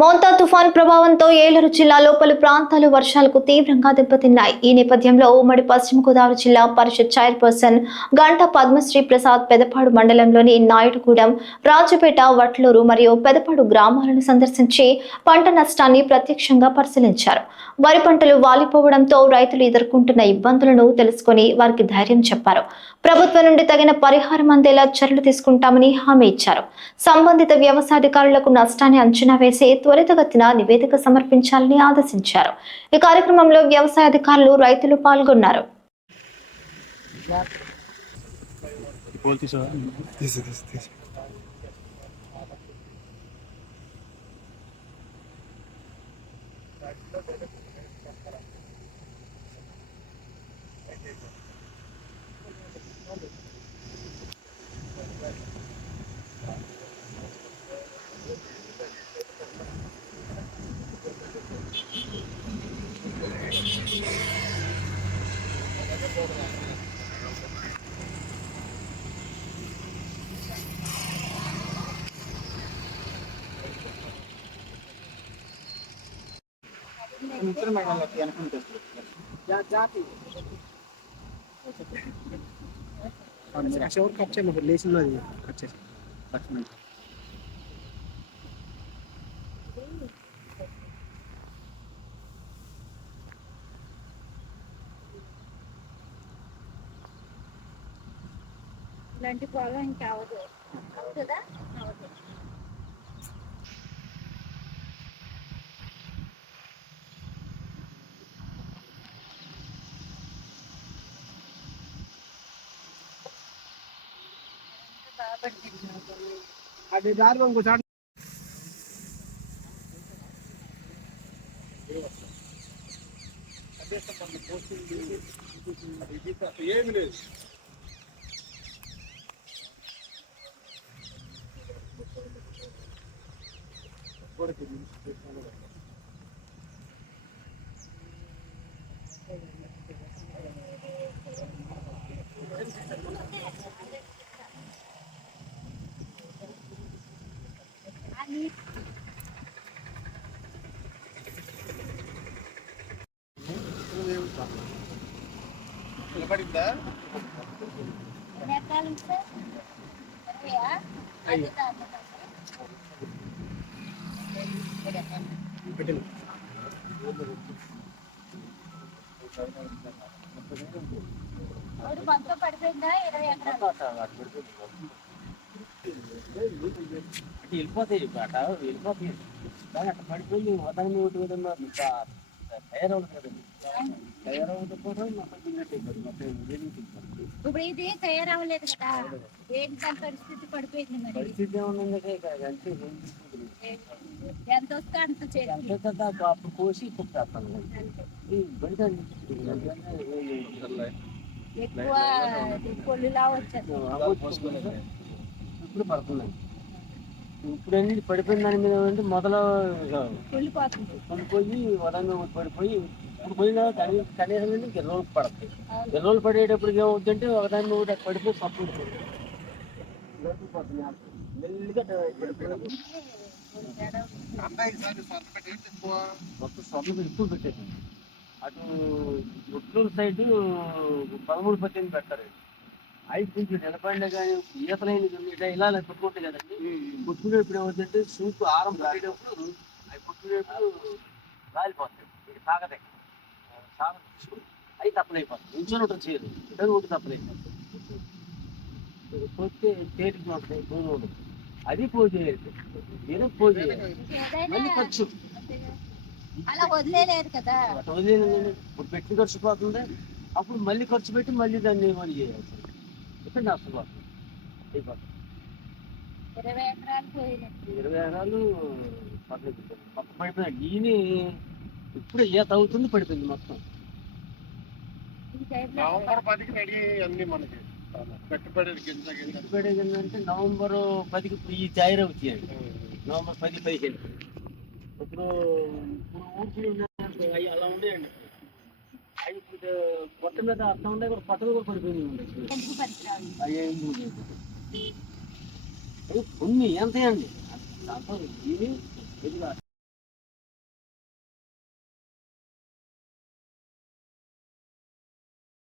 మోంతా తుఫాన్ ప్రభావంతో ఏలూరు జిల్లాలో పలు ప్రాంతాలు వర్షాలకు తీవ్రంగా దెబ్బతిన్నాయి. ఈ నేపథ్యంలో ఉమ్మడి పశ్చిమ గోదావరి జిల్లా పరిషత్ చైర్పర్సన్ గంటా పద్మశ్రీ ప్రసాద్ పెదపాడు మండలంలోని నాయుడుగూడెం, రాజుపేట, వట్లూరు మరియు పెదపాడు గ్రామాలను సందర్శించి పంట నష్టాన్ని ప్రత్యక్షంగా పరిశీలించారు. వరి పంటలు వాలిపోవడంతో రైతులు ఎదుర్కొంటున్న ఇబ్బందులను తెలుసుకుని వారికి ధైర్యం చెప్పారు. ప్రభుత్వం నుండి తగిన పరిహారం అందేలా చర్యలు తీసుకుంటామని హామీ ఇచ్చారు. సంబంధిత వ్యవసాయాధికారులకు నష్టాన్ని అంచనా వేసి త్వరితగతిన నివేదిక సమర్పించాలని ఆదేశించారు. ఈ కార్యక్రమంలో వ్యవసాయ అధికారులు, రైతులు పాల్గొన్నారు. ఇలాంటి ప్రాబ్లం ఇంకా అవదు అవుతుందా? అవదు. అది దారిలో ఇంకోసారి ఏమి లేదు. నిలబడిందా? మొత్తం పడిపోయిందా? 20 ఎకరాలు వెళ్ళిపోతాయి అట వెళ్ళిపోతాయి కానీ అట్లా పడిపోయి వదలని ఒకటి విధంగా తయారవుతుంది కదండి. తయారవకపోవడం ఇప్పుడు ఇది తయారవ్వలేదు కదా, ఏంటి దాని పరిస్థితి పడిపోయింది. మరి పరిస్థితి ఏమన్నా ఎంత వస్తే అంత చేయాలి. అప్పుడు కోసి ఇప్పుడు చేస్తాను ఎక్కువ పొల్లులా వచ్చారు. ఇప్పుడు పడుతున్నాయి. ఇప్పుడు అన్ని పడిపోయిన దాని మీద అంటే మొదలు పడిపోయి వదంగా పడిపోయి ఇప్పుడు పోయినా కనీసం 20 రోజులు పడతాయి. 20 రోజులు పడేటప్పటికి ఏమవుతుందంటే ఒకదాని ఒకటి పడిపోయి పప్పు మొత్తం సొంత ఎక్కువ పెట్టేది. అటు ఒట్లూరు సైడ్ 13% పెట్టారు. ఐదు కొంచెం నిలబడినా కానీ ఈతలైన ఇలా కొట్టుకుంటాయి కదండి. కొట్టుకునేప్పుడు ఏమవుతుందంటే సూపు ఆరం పడేటప్పుడు అవి కొట్టుకునేప్పుడు రాలిపోతాయి. సాగదే అవి తప్పలైపోతాయి. ఇంట్లో ఒకటి చేయదు ఇద్దరు ఒకటి తప్పలైపోతాయి. పోతే తేలికి వస్తాయి భూమి ఉండదు. అది పోజు చేయాలి. ఏదో పోజు చేయాలి. మళ్ళీ ఖర్చు అలా వదిలేదు కదా, వదిలేదండి. ఇప్పుడు పెట్టి ఖర్చు పోతుంది. అప్పుడు మళ్ళీ ఖర్చు పెట్టి మళ్ళీ దాన్ని మళ్ళీ చేయాలి. ఇక్కడ నష్టపోతుంది. అయిపోతుంది. 20 ఎకరాలు పోయినట్టు. 20 ఎకరాలు మొత్తం పడిపోయింది. ఈయన ఇప్పుడు ఈత అవుతుంది పడిపోయింది మొత్తం. నవంబర్ 10కి రెడీ అన్ని మనకి పెట్టుబడి గింజ అంటే నవంబర్ 10కి ఈ తయారవుతాయండి. నవంబర్ 10, 15 ఇప్పుడు ఊరికి అవి అలా ఉండేయండి. అవి ఇప్పుడు కొత్త మీద అర్థం ఉండే కూడా కొత్తగా కూడా పడిపోయింది. అవి కొన్ని ఎంత అండి దాంట్లో ఇది